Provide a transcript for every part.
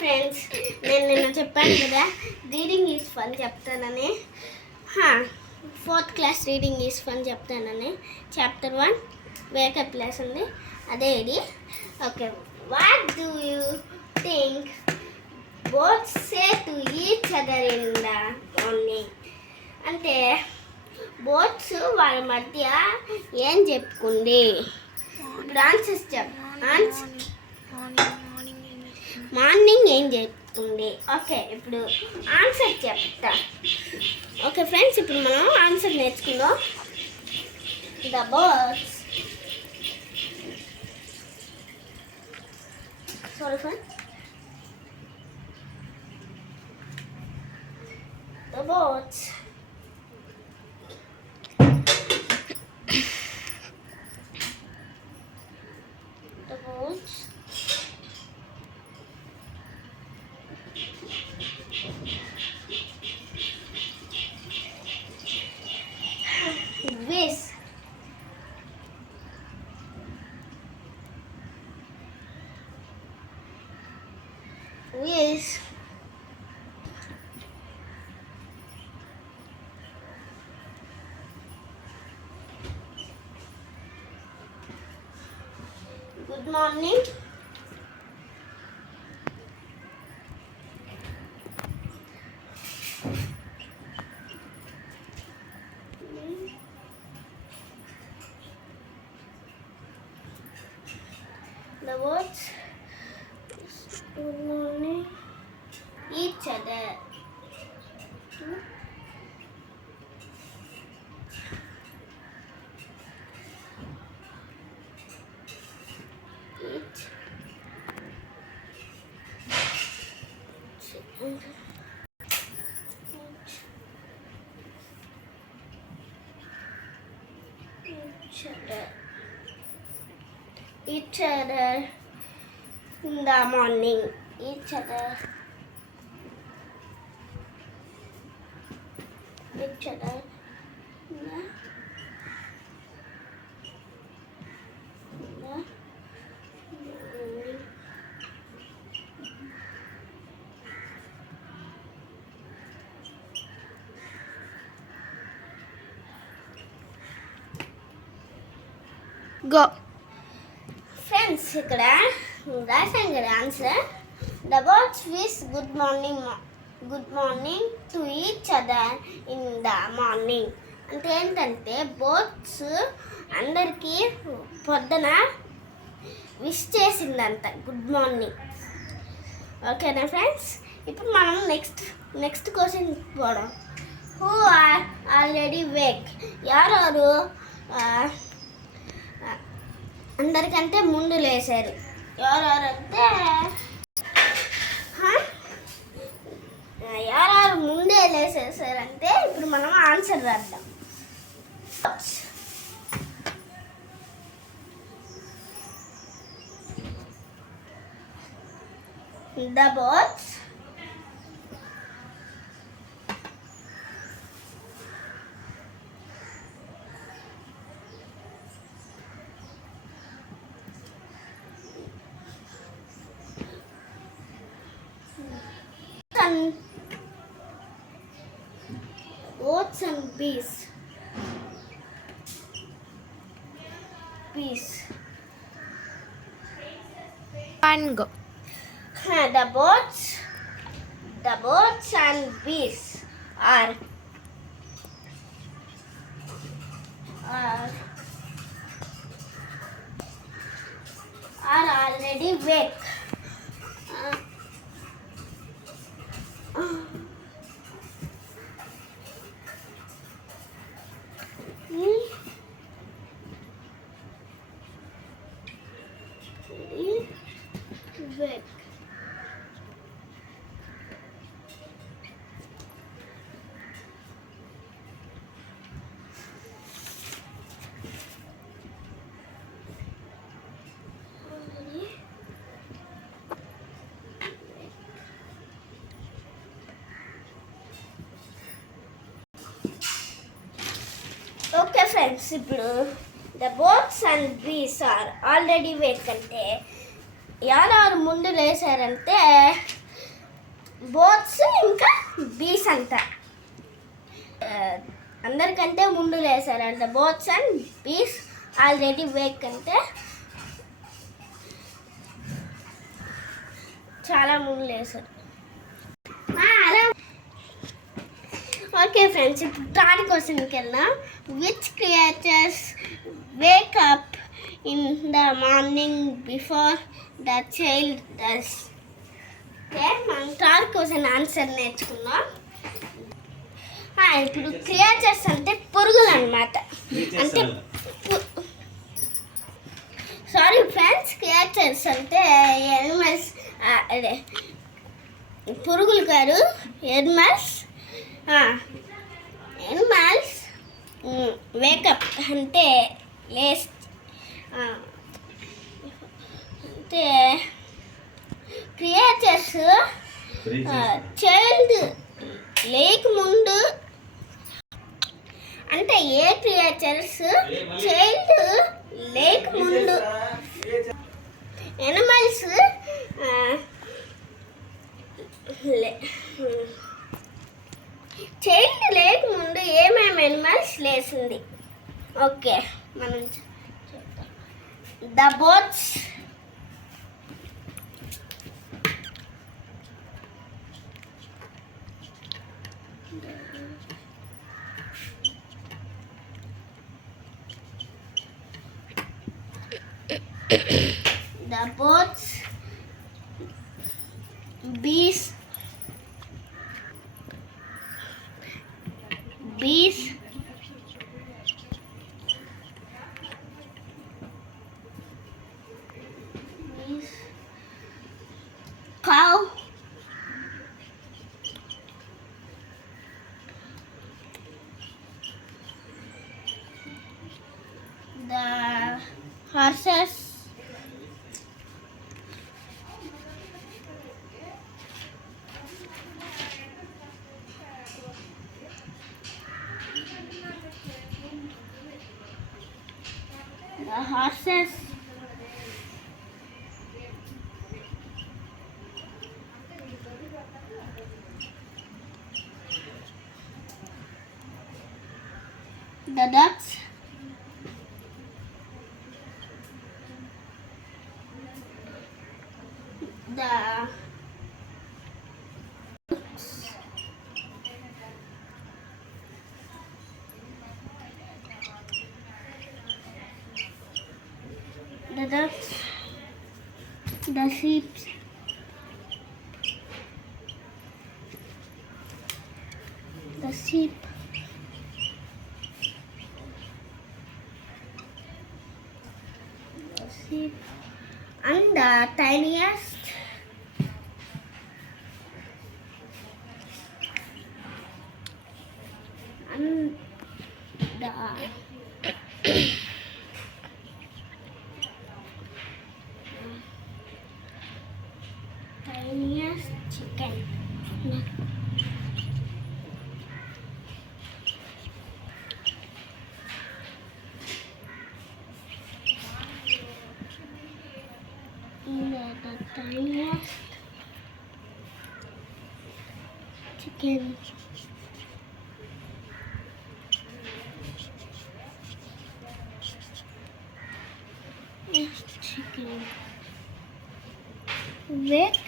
ఫ్రెండ్స్, నేను నిన్న చెప్పాను కదా రీడింగ్ ఈజ్ ఫన్ చెప్తానని. 4th class reading is fun చెప్తానని. చాప్టర్ 1 వేకప్ క్లాస్ ఉంది, అదే ఇది. Okay, what do you think both say to each other in the morning? అంటే బోట్స్ వాళ్ళ మధ్య ఏం చెప్పుకుంది? ఇప్పుడు ఆన్సర్స్ మార్నింగ్ ఏం చెప్పుకుంది? ఓకే, ఇప్పుడు ఆన్సర్ చెప్తా. ఓకే ఫ్రెండ్స్, ఇప్పుడు మనం ఆన్సర్ నేర్చుకుందాం. The birds the boats whiz good morning. The words good morning each other. Each other in the morning. Each other in the go. Friends, ఇక్కడ రాసాం కదా answer. The birds wish good morning to each other in the morning. అంటే ఏంటంటే బర్డ్స్ అందరికీ పొద్దున విష్ చేసిందంట good morning. ఓకేనా friends, ఇప్పుడు మనం నెక్స్ట్ క్వశ్చన్ పోవడం. Who are already wake? ఎవరెవరు అందరికంటే ముందు లేచారు? ఎవరెవరంటే ఎవరెవరు ముందే లేచేసారంటే ఇప్పుడు మనం ఆన్సర్ రాద్దాం. The birds oats and bees. And go. The birds and bees are already wake. Wake. Okay friends, ఇప్పుడు the birds and Bs are already Wake అంటే ఎవరెవరు ముందు లేచారంటే బోట్స్ ఇంకా బీస్ అంట. అందరికంటే ముందు లేసారంట. బోట్స్ అండ్ బీస్ ఆల్రెడీ వేక్ అంటే చాలా ముందు లేసారు. ఓకే ఫ్రెండ్స్, ఇప్పుడు థర్డ్ క్వశ్చన్కి వెళ్దాం. Which creatures Wake up in the morning before the child does? Okay, మనం థర్డ్ క్వశ్చన్ ఆన్సర్ నేర్చుకుందాం. ఇప్పుడు క్రియేచర్స్ అంటే పురుగులు అన్నమాట. అంటే సారీ ఫ్రెండ్స్, క్రియేచర్స్ అంటే ఎనిమల్స్, అదే పురుగులు కాదు, ఎనిమల్స్. ఎనిమల్స్ వేకప్ అంటే లేస్, అంటే క్రియేచర్స్ చైల్డ్ లేక ముందు, అంటే ఏ క్రియేచర్స్ చైల్డ్ లేక ముందు, ఎనిమల్స్ చైల్డ్ లేక ముందు ఏమేమి ఎనిమల్స్ లేసింది? ఓకే, మనం the boats, bees, cow, the horses, the ducks, the sheep, and the tiniest and the tiniest chicken. The tiniest chicken. Chicken. Wake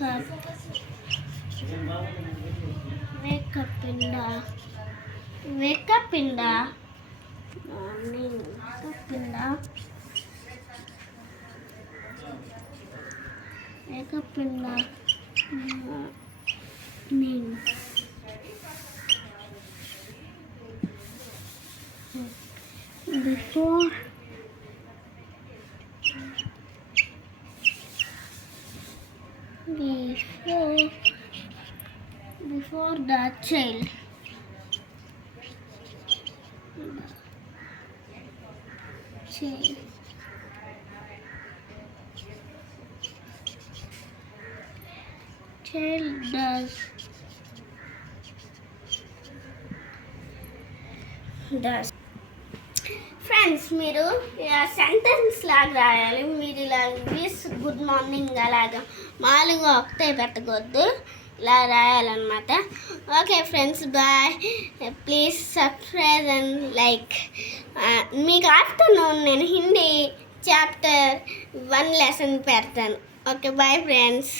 up. Wake up in the morning. Wake up in the morning. Before the child. Child does friends మీరు సెంటెన్స్ లాగా రాయాలి. మీరు ఇలా wish good morning అలాగా మామూలుగా ఒకటే పెట్టకూడదు, ఇలా రాయాలన్నమాట. Okay friends, bye. Please subscribe and like. మీకు ఆఫ్టర్నూన్ నేను హిందీ చాప్టర్ 1 లెసన్ పెడతాను. Okay, bye friends.